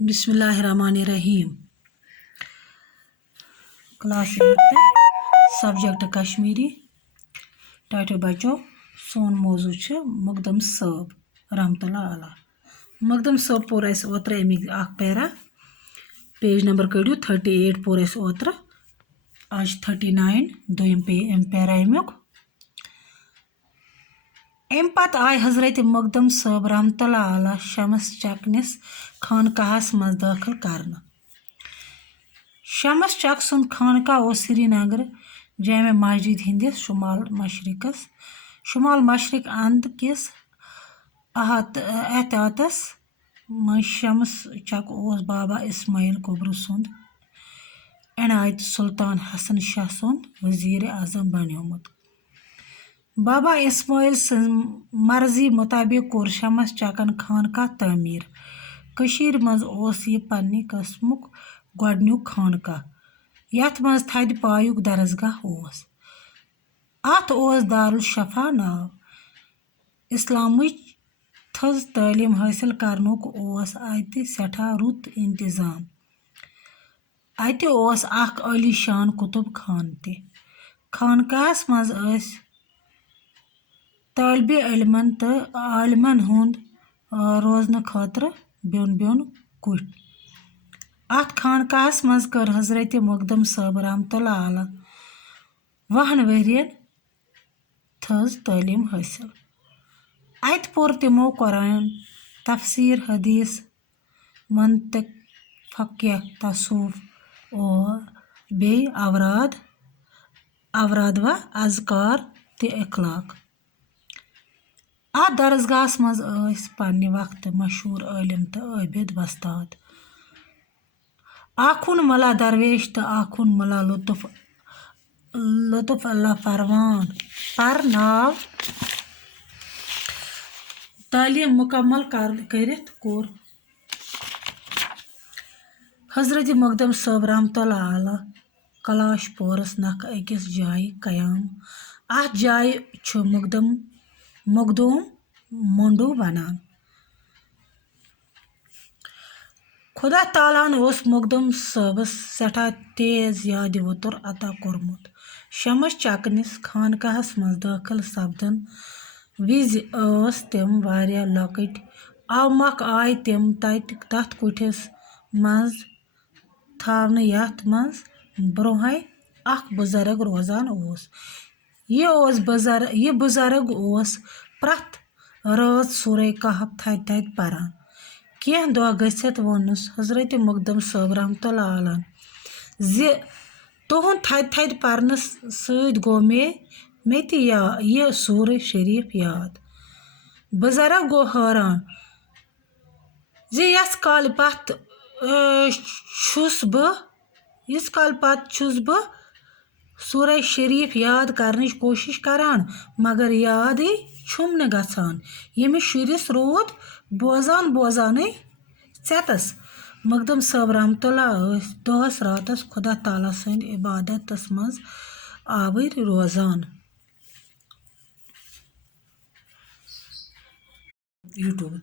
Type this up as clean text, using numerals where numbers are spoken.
बिस्मिल्लाहिर्रहमानिर्रहीम। Class subject Kashmiri. Title बच्चों सोन मौजू मखदम साहब रहमतुल्लाह अलैह। मखदम साहब पोर ओतर अमिक पैरा पेज नंबर कड़ियो 38 पोर ओतर आज 39 दोम पैरा अमुक। अम पत आय हजरत मखदम साहब रहमतुल्लाह अलैह शमस चक निस खानकाहस मज दाखिल करना। शमस चक सुंद खानकाह श्रीनगर जामे मस्जिद हंदिस शुमाल मशरक अंद किस एहतियातस मज शमस चक बाबा इस्माइल कुबर सुंद इनायत सुल्तान हसन शाह सुंद वजीर आजम बनोमुत। बाबा इस्माइल सज मर्जी मुताबिक कोर शमस चकन खानकाह तामीर। कशीर मज यह पन्ने कस्मुक गोडन्युक खानकाह यथ मज थद पायुक दरसगाह ओस। अत ओस दारुल शफा नाव। इस्लामुच थज तालीम हासिल करनुक ओस अत सठा रुत इंतजाम। अत ओस अख आलीशान कुतुब खान ते। खानकाहस मज तालिब इल्मन तो आलिमन हुंद रोजन खातर ब्योन ब्योन कुट। अत खानकाहस मज कर हजरत मखदम साहब रहमतुल्लाह अलैह 20 वरियन थज तालीम हासिल। अत पोर तिमो कुरान तफसीर हदीस मंतिक फक़ह तसव्वुफ और बे अवराद व अज़कार ते अखलाक। अत दरसगाहस मज पन्ने वक्त मशहूर आलिम तो आबिद वस्ताद। आखुन मुला दरवेश तो आखुन मुला लुत्फ अल्लाह फरमान पर नाव तालीम मुकम्मल करित कोर हजरत मखदम साहब रहमतुल्लाह अलैह कलाश पोरस नख अकिस जाय कयाम। अत जाय मखदूम मंडू वनान। खुदा तालान ओस मखदम साहबस सठा तेज याद वतुर अता कोरमुत। शमस चकनिस खानकाहस मज दाखिल सपदन विज तिम वारिया लकट अवमक आय तिम तथ कुठिस मज थावन यथ मज ब्रोह अख बुजुर्ग रोजान ओस। यह बुजुर्ग ओस प्रथ रात सूरह कहफ थद थद परान। कह दह गसित वोनुस हजरत मखदम साहब रहमतुल्लाह अलैह ज़ि तुहुंद थद थद परनस सद गो मे ते यह सूरह शरीफ याद। बुजुर्ग गो हैरान ज़ि यस काल पत छुस बह सूरह शरीफ याद करनच कोशिश करान मगर याद छुम न गछान। यमिस शुरिस रोद बोजान बोजान चेतस। मखदम साहब रहमतुल्लाह दहस रातस खुदा ताला सद इबादतस मज आवर रोजान। यूट्यूब।